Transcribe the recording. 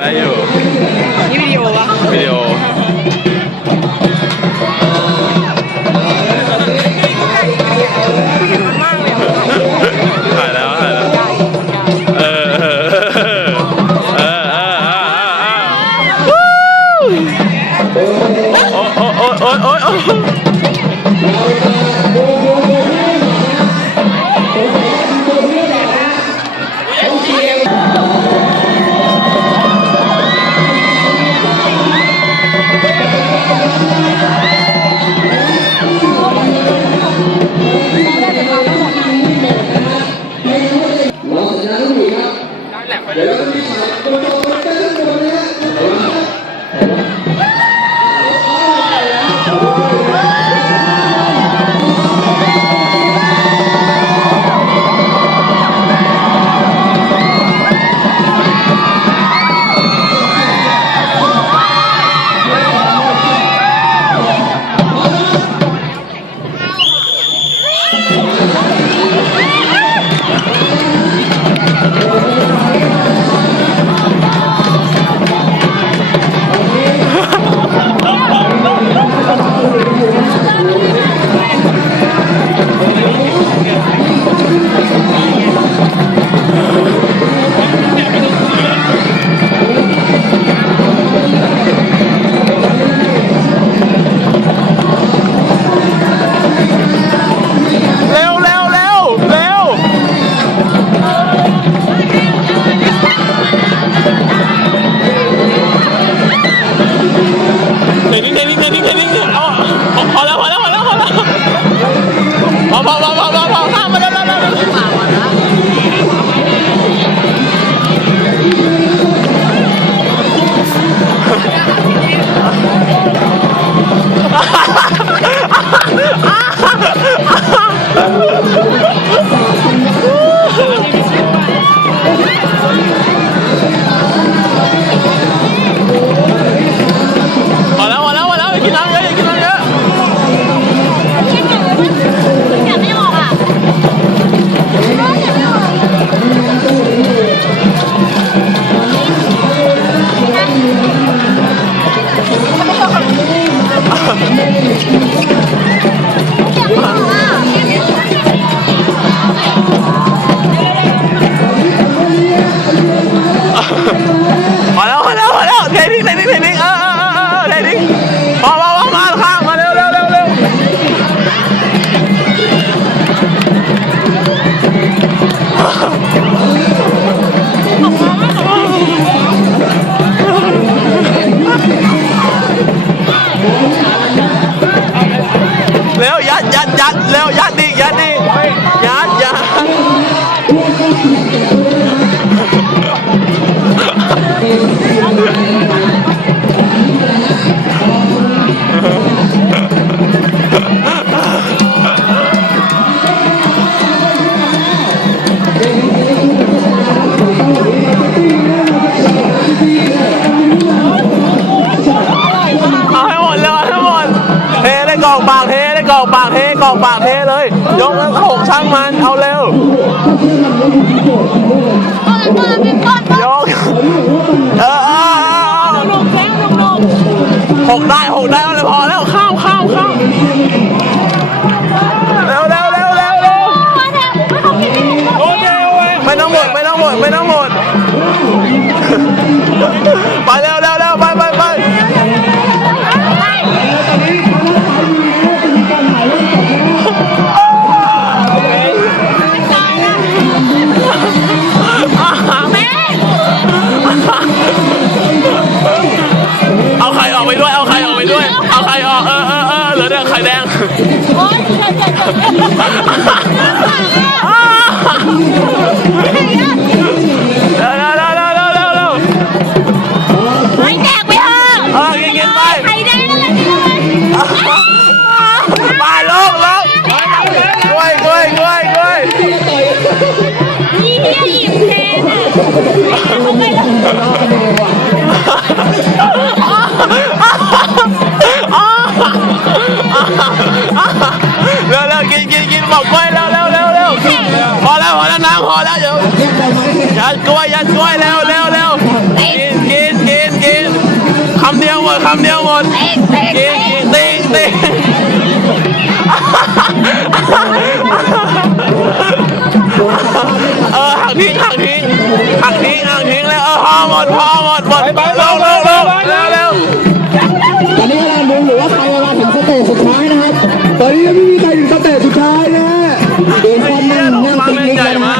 ได้อยู่นี่วิดีโเพอแล้วพอแล้วพอแล้วเทนิ่งเทนิ่งเทนิ่เออเออเออเออเทนิ่งพอพอพอมาข้ามมาเร็วเร็วเร็วเร็วเร็วยัดยัดยัดเร็วยัดดิยัดดิ เอาให้หมดเลยเอาให้หมดเทได้กล่องปากเทได้กล่องปากเทกล่องปากเทเลย ยกแล้วหกช่างมันเอาเร็ว ยก เออเออเออหนุ่มแข้งหนุ่มหนุกได้หกได้ หมดไม่ต้องหมด ไม่ต้องหมด ไปเร็วเร็วเร็วไปไปไปเอาไข่ออกไปด้วย เอาไข่ออกไปด้วย เอาไข่ออก เออเออเออเหลือแต่ไข่แดง โอ๊ย เร็วเร็วกินกินกินบอกกล้วยเร็วเร็วเร็วเร็วพอแล้วพอแล้วน้ำพอแล้วเดี๋ยวยัดกล้วยยัดกล้วยเร็วเร็วเร็วกินกินกินคำเดียวหมดกินกิน พอหมดหมร็วลงลงเร็วเร็วตอนนี้เวลาลุงหรือว่าใครเวลาถึงสเตจสุดท้ายนะครับ ตอนนี้ยังไม่มีใครถึงสเตจสุดท้ายนะเดี๋ยนคนนั่งนั่งติ๊กนิกเลยนะ